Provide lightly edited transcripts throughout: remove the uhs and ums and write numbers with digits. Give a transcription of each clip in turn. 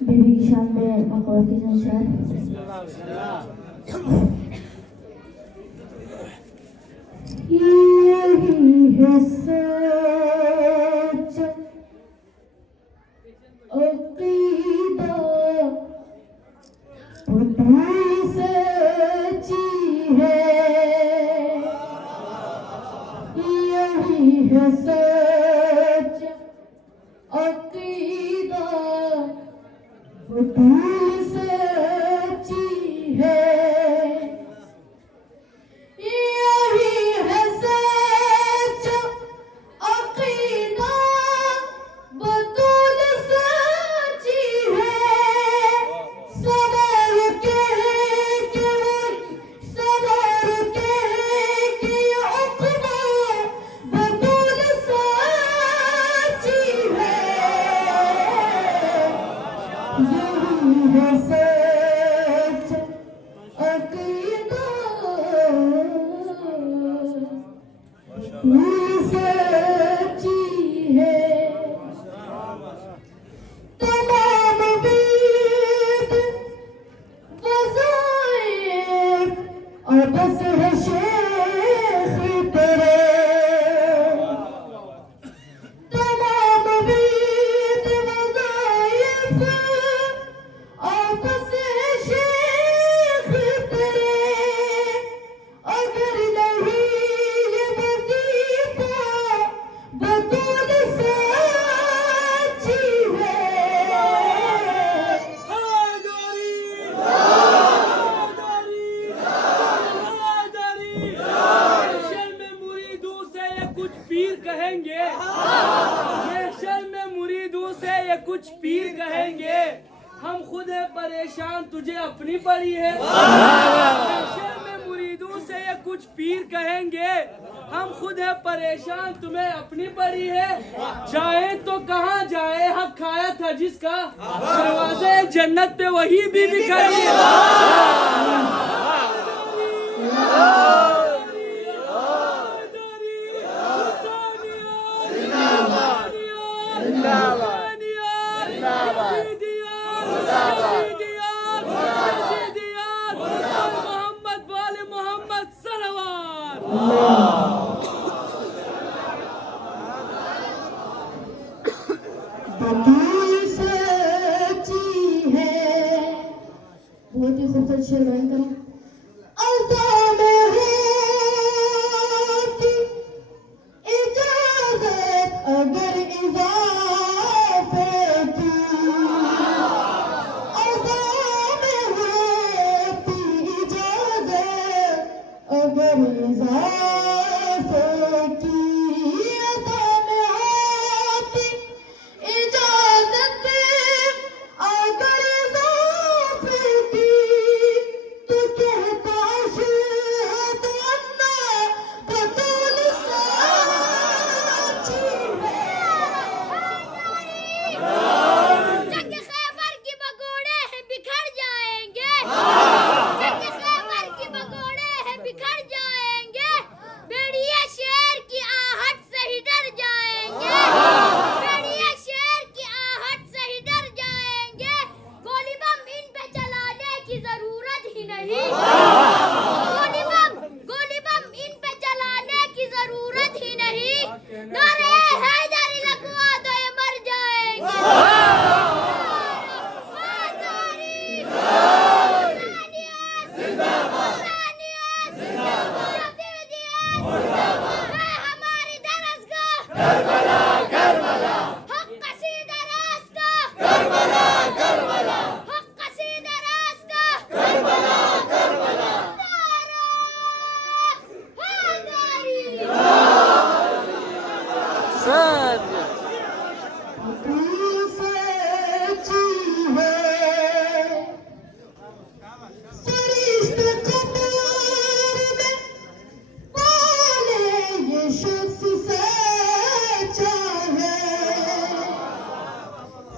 बीवी की शान में मखौल की नशर यही है सच अक़ीदा पूरी सच्ची है यही है सच अक़ीदा पूरी सच्ची है बस है शेख तेरे तमाम बीत वज़ाइफ और बस है शेख तेरे अगर नहीं ये वज़ीफ़ा बतौल सच्ची है कुछ पीर कहेंगे हम खुद है परेशान तुझे अपनी पड़ी है शहर में मुरीदों से ये कुछ पीर कहेंगे हम खुद है परेशान तुम्हें अपनी पड़ी है जाए तो कहाँ जाए हक खाया था जिसका दरवाजे जन्नत पे वही बीवी खड़ी है मोहम्मद वाले मोहम्मद सलवात सच्ची है बहुत ही खूबसूरत शेर गायन करो अगर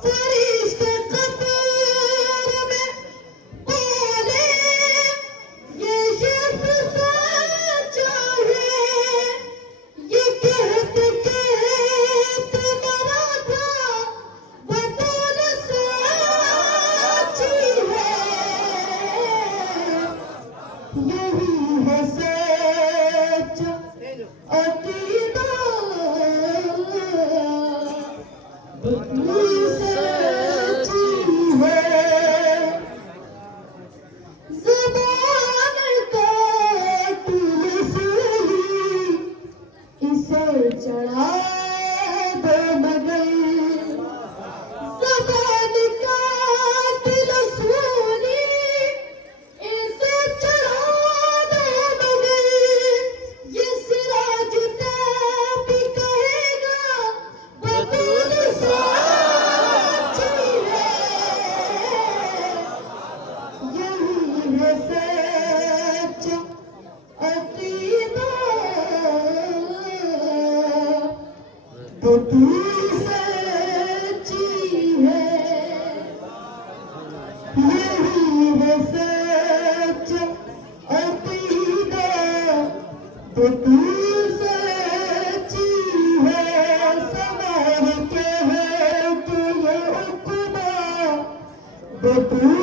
फरिश्ते सच अकीदा तो तू सच्ची है सवार के है तू ये उकबा तो तू